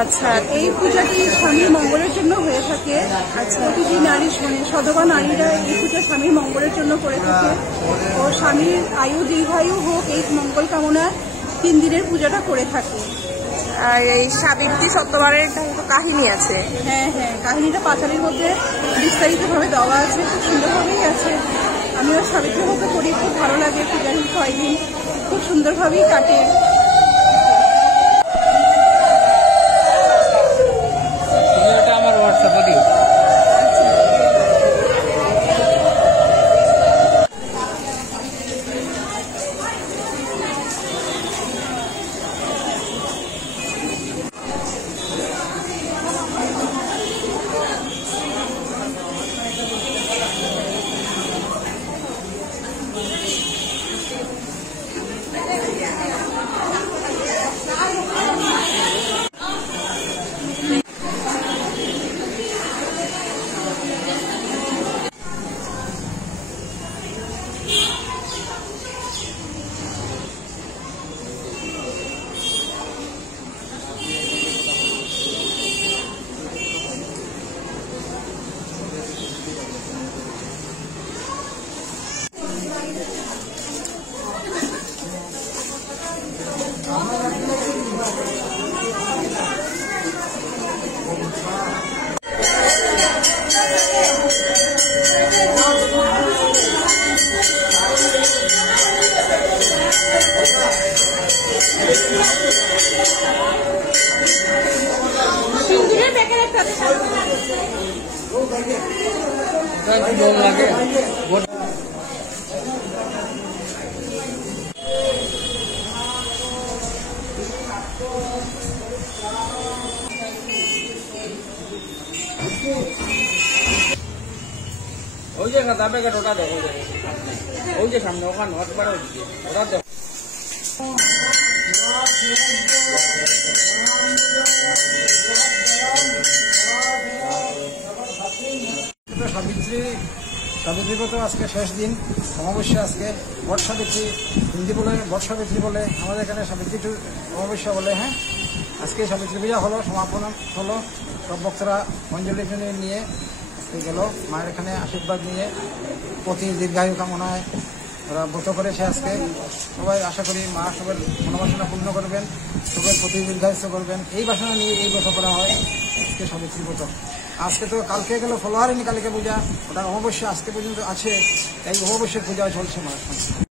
আচ্ছা, এই পূজাটি স্বামীর মঙ্গলের জন্য হয়ে থাকে। আচ্ছা, প্রতিটি নারী সধবা নারীরা এই পূজা স্বামীর মঙ্গলের জন্য করে থাকে। ও স্বামীর আয়ু দীর্ঘায়ু হোক এই মঙ্গল কামনায় 3 দিনের পূজাটা করে থাকে। আর এই সাবিত্রী সত্যবারের কাহিনী আছে। হ্যাঁ হ্যাঁ, কাহিনীটা পাঁচালীর মধ্যে বিস্তারিতভাবে দেওয়া আছে, খুব সুন্দরভাবেই আছে। আমিও সাবিত্রী ব্রত করি, খুব ভালো লাগে। পূজার 6 দিন খুব সুন্দরভাবেই কাটে। আমার হোয়াটসঅ্যাপে দিও। ওই যে দাবে ওটা দেখো, ওই যে সামনে ওখানে ওটা দেখো। সাবিত্রী ব্রত আজকে শেষ দিন, অমাবস্যা। আজকে বট সাবিত্রী, হিন্দি বলে বট সাবিত্রী বলে, আমাদের এখানে সাবিত্রী অমাবস্যা বলে। হ্যাঁ, আজকে সাবিত্রী পূজা হলো, সমাপন হলো। সব ভক্তরা অঞ্জলি নিয়ে আজকে গেল মায়ের এখানে আশীর্বাদ নিয়ে, প্রতি দীর্ঘায়ু কামনায় ওরা ব্রত করেছে আজকে। সবাই আশা করি মা সবার মনোবাসনা পূর্ণ করবেন, সবাই প্রতি দীর্ঘায়ুষ্য করবেন, এই বাসনা নিয়ে এই ব্রত করা হয় আজকে সাবিত্রী ব্রত। আজকে তো কালকে গেল ফলোয়ারিনী কালিকা পূজা, ওটা অমাবস্যা আজকে পর্যন্ত আছে, এই অমাবস্যার পূজা চলছে মায়ের সঙ্গে।